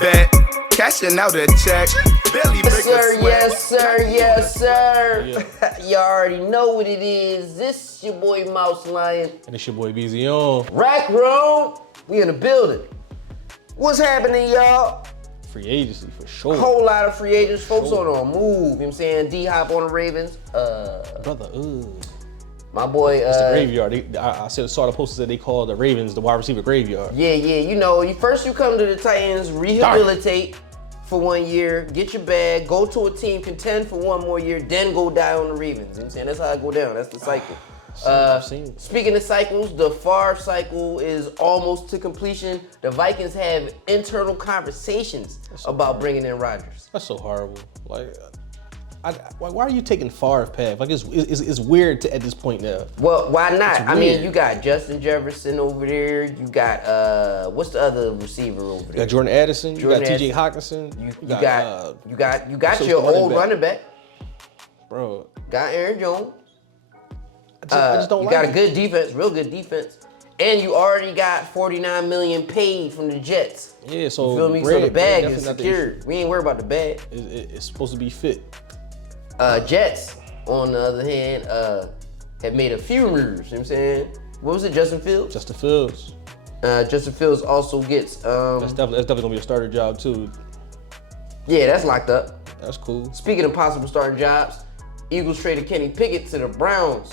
bet. Cashing out a check. Billy Yes, sir, yes, sir, yes, sir. Yeah. You already know what it is. This is your boy Mouse Lion. And it's your boy BZ on. Rack Room, we in the building. What's happening, y'all? Free agency for sure. Whole lot of free agents, folks on the move. You know what I'm saying? D-Hop on the Ravens. Brother, My boy. it's the graveyard. Saw the posters that they call the Ravens the wide receiver graveyard. Yeah, you know, first you come to the Titans, rehabilitate for 1 year, get your bag, go to a team, contend for 1 more year, then go die on the Ravens. You know what I'm saying? That's how it go down. That's the cycle. Speaking of cycles, the Favre cycle is almost to completion. The Vikings have internal conversations about bringing in Rodgers. That's so horrible. Like, why are you taking Favre path? Like, it's weird at this point now. Well, why not? I mean, you got Justin Jefferson over there. You got what's the other receiver over there? You got Jordan Addison. You got T.J. Hawkinson. You got your old running back, bro. Got Aaron Jones. I just don't you like got it. a good defense, real good defense, and you already got $49 million paid from the Jets. Yeah, so you feel me? So the bag is secured. We ain't worried about the bag. It's supposed to be fit. Jets, on the other hand, have made a few moves. You know what I'm saying? What was it, Justin Fields? Justin Fields. Justin Fields also gets. That's definitely gonna be a starter job too. Yeah, that's locked up. That's cool. Speaking of possible starting jobs, Eagles traded Kenny Pickett to the Browns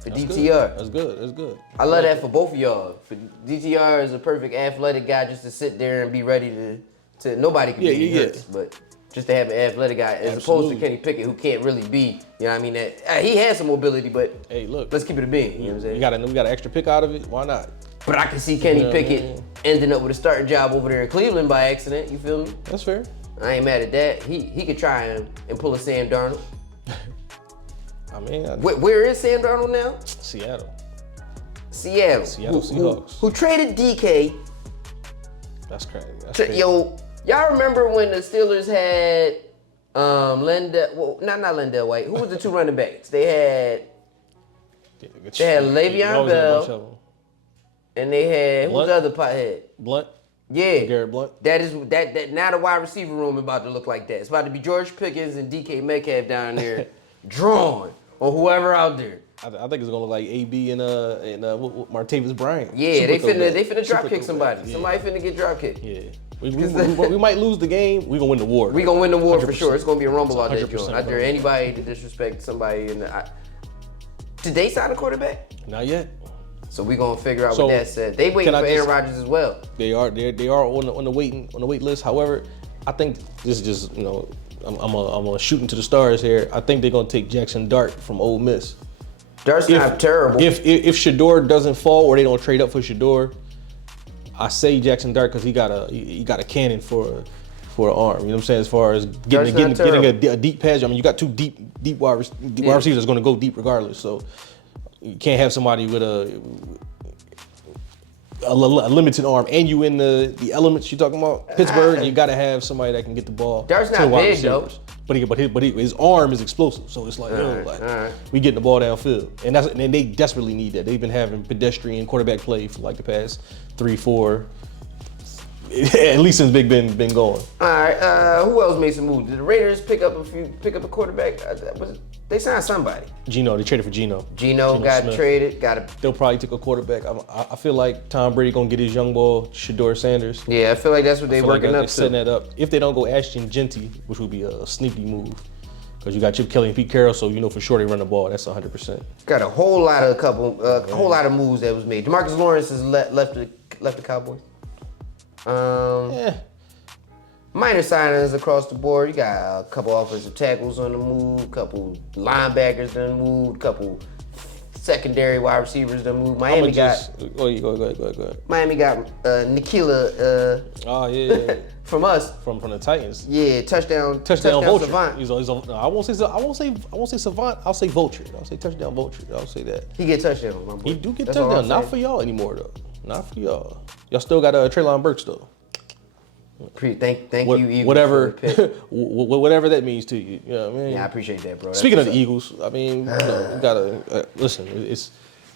for DTR. That's good. I love that for both of y'all. For DTR is a perfect athletic guy just to sit there and be ready to nobody can be hurt, but just to have an athletic guy as opposed to Kenny Pickett who can't really be, you know what I mean? That he has some mobility, but hey, look, let's keep it a bean. You know what I'm saying? We got an extra pick out of it. Why not? But I can see Kenny Pickett ending up with a starting job over there in Cleveland by accident. You feel me? That's fair. I ain't mad at that. He could try and pull a Sam Darnold. I mean, where is Sam Darnold now? Seattle. Seattle Seahawks. Who traded DK? That's crazy. Yo, y'all remember when the Steelers had not Lendell White. Who was the 2 running backs? They had Le'Veon Bell, and they had who's the other pothead? Blunt. Yeah, Garrett Blunt. That now the wide receiver room is about to look like that. It's about to be George Pickens and DK Metcalf down there, drawn or whoever out there. I think it's gonna look like AB and Martavis Bryant. Yeah, they finna drop kick somebody. Yeah. Somebody finna get drop kicked. Yeah. We might lose the game. We gonna win the war. We gonna win the war for sure. It's gonna be a rumble out there, Joe. I dare bro. anybody to disrespect somebody. Did they sign a quarterback? Not yet. So we gonna figure out what that said. They waiting for Aaron Rodgers as well. They are on the wait list. However, I think this is just I'm gonna shoot into the stars here. I think they're gonna take Jackson Dart from Ole Miss. Dart's not terrible. If Shador doesn't fall or they don't trade up for Shador, I say Jackson Dart because he got a cannon for an arm. You know what I'm saying? As far as getting a deep pass, I mean you got 2 deep wide receivers that's gonna go deep regardless. So you can't have somebody with a limited arm, and you in the elements you're talking about. Pittsburgh, you got to have somebody that can get the ball. Dart's not big though. But his arm is explosive, so it's like, we getting the ball downfield, and they desperately need that. They've been having pedestrian quarterback play for like the past 3-4, at least since Big Ben been going. All right, who else made some moves? Did the Raiders pick up a quarterback? They signed somebody. Geno, they traded for Geno. Geno got Smith. traded. They'll probably take a quarterback. I feel like Tom Brady gonna get his young ball, Shador Sanders. Yeah, I feel like that's what they're working up to. Setting that up. If they don't go Ashton Genty, which would be a sneaky move, because you got Chip Kelly and Pete Carroll, so you know for sure they run the ball. That's 100%. Got a whole lot of moves that was made. DeMarcus Lawrence has left the Cowboys. Minor signings across the board. You got a couple offensive tackles on the move, a couple linebackers done moved, a couple secondary wide receivers done moved. Miami got. Go ahead. Miami got Nikhila. From us. From the Titans. Yeah, touchdown Vulture. Savant. I won't say Savant. I'll say Vulture. I'll say touchdown Vulture. I'll say that. He get touchdown, my boy. He do get touchdown. Not for y'all anymore though. Not for y'all. Y'all still got Treylon Burks though. Thank you, Eagles. Whatever that means to you. You know what I mean? Yeah, I appreciate that, bro. Speaking of the Eagles, I mean, you gotta listen.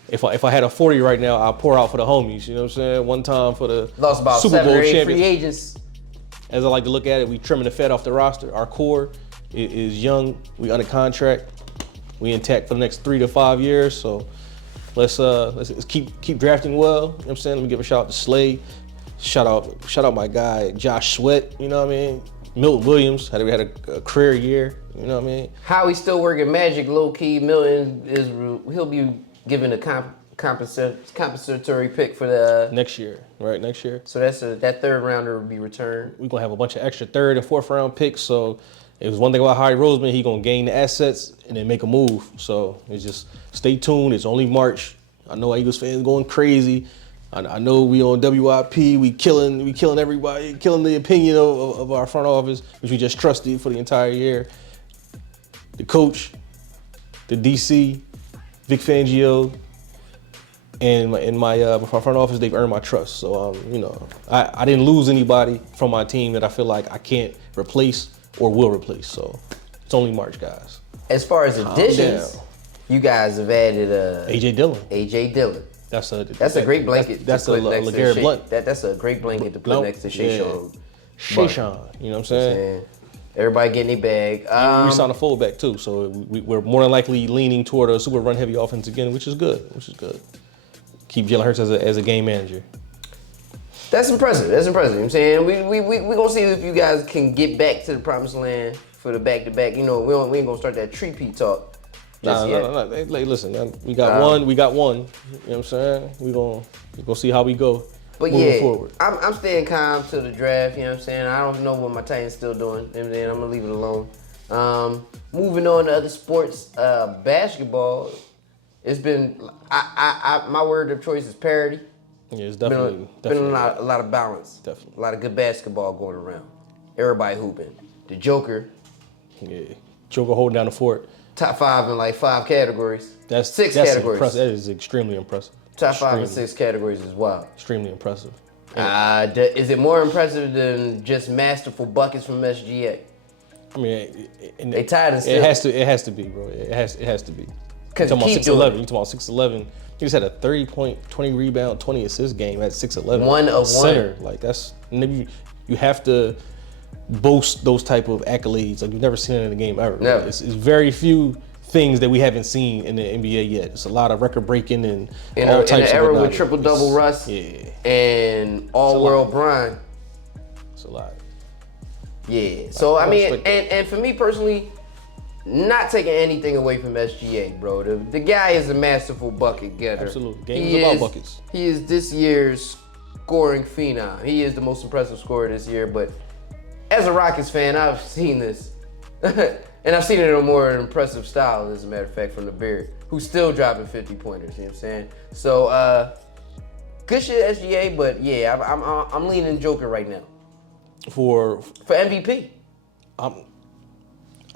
If I had a 40 right now, I'll pour out for the homies. You know what I'm saying? One time for the lost about Super 7 Bowl or 8 champions. free agents. as I like to look at it, we trimming the fat off the roster. Our core is young. We under contract. We intact for the next 3 to 5 years. So let's keep drafting well. You know what I'm saying? Let me give a shout out to Slade. Shout out my guy Josh Sweat. You know what I mean? Milton Williams had a career year. You know what I mean? Howie still working magic low key. Milton he'll be given a compensatory pick for the next year, right? Next year. So that third rounder will be returned. We're gonna have a bunch of extra 3rd and 4th round picks. So it was one thing about Howie Roseman, he gonna gain the assets and then make a move. So it's just stay tuned. It's only March. I know Eagles fans going crazy. I know we on WIP, we killing everybody, killing the opinion of our front office, which we just trusted for the entire year. The coach, the DC, Vic Fangio, and my front office, they've earned my trust. So I didn't lose anybody from my team that I feel like I can't replace or will replace. So it's only March, guys. As far as additions, you guys have added AJ Dillon. AJ Dillon. That's a great blanket. That's a LeGarrette Blunt. That's a great blanket to put next to Shayshawn. Shayshawn, you know what I'm saying? Everybody getting their bag. We signed a fullback too, so we're more than likely leaning toward a super run heavy offense again, which is good. Keep Jalen Hurts as a game manager. That's impressive. You know what I'm saying? We gonna see if you guys can get back to the promised land for the back-to-back. You know, we ain't gonna start that tree-peat talk. No. Hey, listen, man, we got one. You know what I'm saying? We gonna see how we go. But moving forward. I'm staying calm till the draft. You know what I'm saying? I don't know what my Titans still doing. You know what I'm saying? I'm gonna leave it alone. Moving on to other sports, basketball. It's been my word of choice is parity. Yeah, it's definitely been a lot of balance. Definitely. A lot of good basketball going around. Everybody hooping. The Joker. Yeah, Joker holding down the fort. Top 5 in like 5 categories. That's 6 categories. Impressive. That is extremely impressive. Top 5 in 6 categories as well. Extremely impressive. Is it more impressive than just masterful buckets from SGA? I mean, they tied and still. It has to be, bro. It has to be. Because you talking about 6'11". You talking about 6'11". He just had a 30-point, 20 rebound, 20 assist game at 6'11". One of center. one. Like that's you have to boast those type of accolades. Like you've never seen it in a game ever. Never. Right? It's very few things that we haven't seen in the NBA yet. It's a lot of record breaking and all types of. In the era with triple-double Russ and all-world Bron. It's a lot. Yeah. So I mean, and for me personally, not taking anything away from SGA, bro. The guy is a masterful bucket getter. Absolutely. Game is about buckets. He is this year's scoring phenom. He is the most impressive scorer this year. But as a Rockets fan, I've seen this. And I've seen it in a more impressive style, as a matter of fact, from the Beard, who's still dropping 50-pointers, you know what I'm saying? So, good shit, SGA, but yeah, I'm leaning Joker right now. For MVP.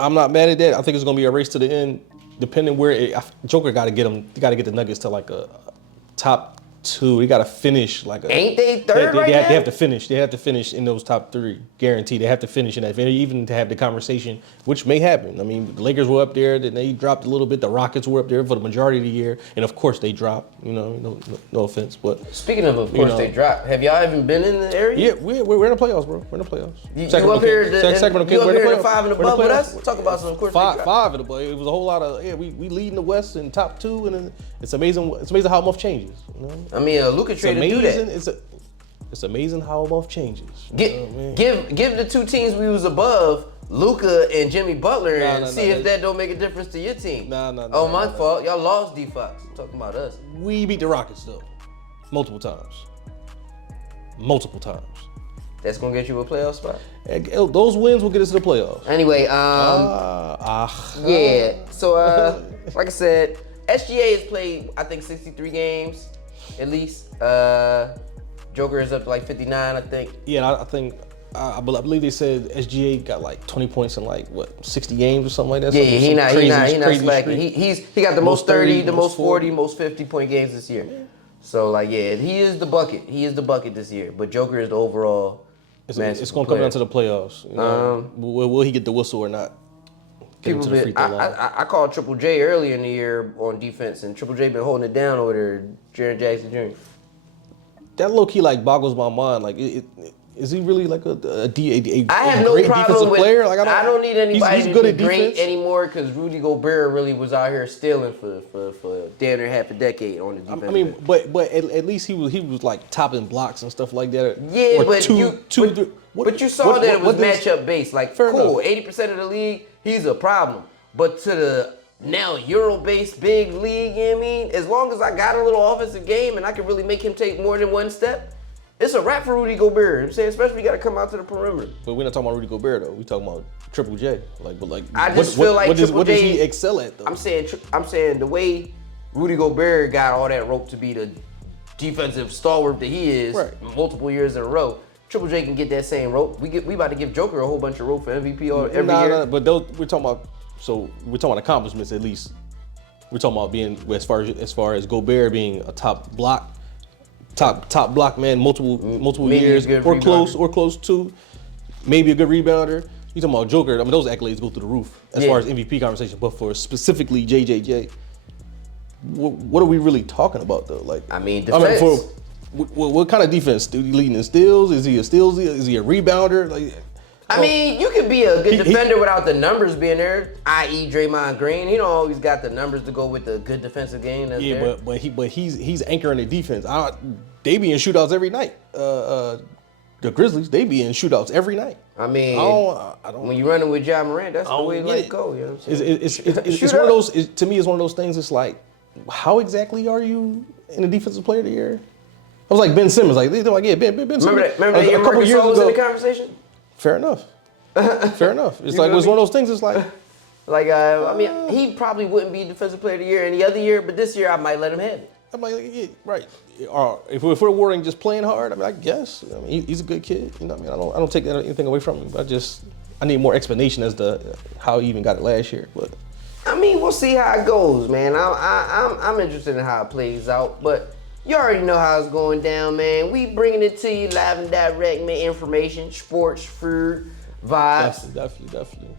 I'm not mad at that. I think it's gonna be a race to the end, depending where Joker got to get him. Got to get the Nuggets to like a top 2. They got to finish like a. Ain't they third right now? They have to finish. They have to finish in those top 3, guaranteed. They have to finish in that, even to have the conversation, which may happen. I mean, the Lakers were up there, then they dropped a little bit. The Rockets were up there for the majority of the year, and of course they dropped. You know, no offense, but speaking of course they dropped. Have y'all even been in the area? Yeah, we're in the playoffs, bro. We're in the playoffs. You up here in the 5 and above with us? Talk about some. Of course, 5 in the play. It was a whole lot of we lead in the West in top 2, and then it's amazing. It's amazing how much changes. You know? I mean, Luka trade to do that. It's amazing how a month changes. Give the 2 teams we was above, Luka and Jimmy Butler, and see if that don't make a difference to your team. Oh, my fault. Y'all lost D-Fox. I'm talking about us. We beat the Rockets though, multiple times. That's gonna get you a playoff spot. Those wins will get us to the playoffs. Anyway, yeah. So, like I said, SGA has played, I think, 63 games at least. Joker is up to like 59, I think. Yeah, I believe they said SGA got like 20 points in like 60 games or something like that. Yeah, he not slacking. He got the most 30, the most 40, most 50-point games this year. So like, yeah, he is the bucket. He is the bucket this year. But Joker is the overall. It's going to come down to the playoffs. You know, will he get the whistle or not? I called Triple J earlier in the year on defense, and Triple J been holding it down over there. Jaren Jackson Jr. That low key like boggles my mind. Like Is he really like a I have no great problem defensive with. player? Like I don't need anybody he's good to at be great defense. anymore because Rudy Gobert really was out here stealing for damn near half a decade on the defense. I mean, but at least he was like topping blocks and stuff like that. Yeah, Or but you saw that it was matchup based. Like, cool, 80% of the league, he's a problem. But to the now Euro-based big league, you know what I mean? As long as I got a little offensive game and I can really make him take more than one step, it's a wrap for Rudy Gobert. You know what I'm saying, especially you got to come out to the perimeter. But we're not talking about Rudy Gobert though. We talking about Triple J. I just feel like what does he excel at though? I'm saying the way Rudy Gobert got all that rope to be the defensive stalwart that he is multiple years in a row. Triple J can get that same rope. We about to give Joker a whole bunch of rope for MVP every year. No, but those we're talking about accomplishments at least. We're talking about being as far as Gobert being a top block man multiple years or close to, maybe a good rebounder. You talking about Joker? I mean, those accolades go through the roof as far as MVP conversation. But for specifically JJJ, what are we really talking about though? Like, I mean, defense. What kind of defense? Is he leading in steals? Is he a steals? Is he a rebounder? Like, I mean, you could be a good defender without the numbers being there, i.e. Draymond Green. He don't always got the numbers to go with the good defensive game that's there. but he's anchoring the defense. They be in shootouts every night. The Grizzlies, they be in shootouts every night. I mean, I don't when you're running with Ja Morant, that's the way to let it go. You know what I'm saying? It's one of those. To me, it's one of those things. It's like, how exactly are you in the defensive player of the year? I was like Ben Simmons. Like they're like, yeah, Ben Simmons. Remember that year Marcus Gasol was in the conversation? Fair enough. Fair enough. It's like, it's one of those things. It's like, I mean, he probably wouldn't be defensive player of the year any other year, but this year I might let him have it. I'm like, yeah, right. If we're awarding just playing hard, I mean, I guess. I mean, he's a good kid. You know what I mean? I don't take anything away from him. But I need more explanation as to how he even got it last year. But I mean, we'll see how it goes, man. I'm interested in how it plays out, but you already know how it's going down, man. We bringing it to you live and direct, man. Information, sports, food, vibes. Definitely.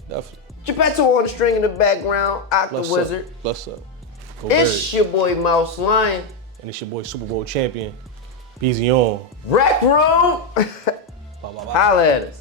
Geppetto on the string in the background, Octa Wizard. Bless up. It's your boy Mouse Lion. And it's your boy Super Bowl champion, Beezy on. Rec Room. Bye. Holla at us.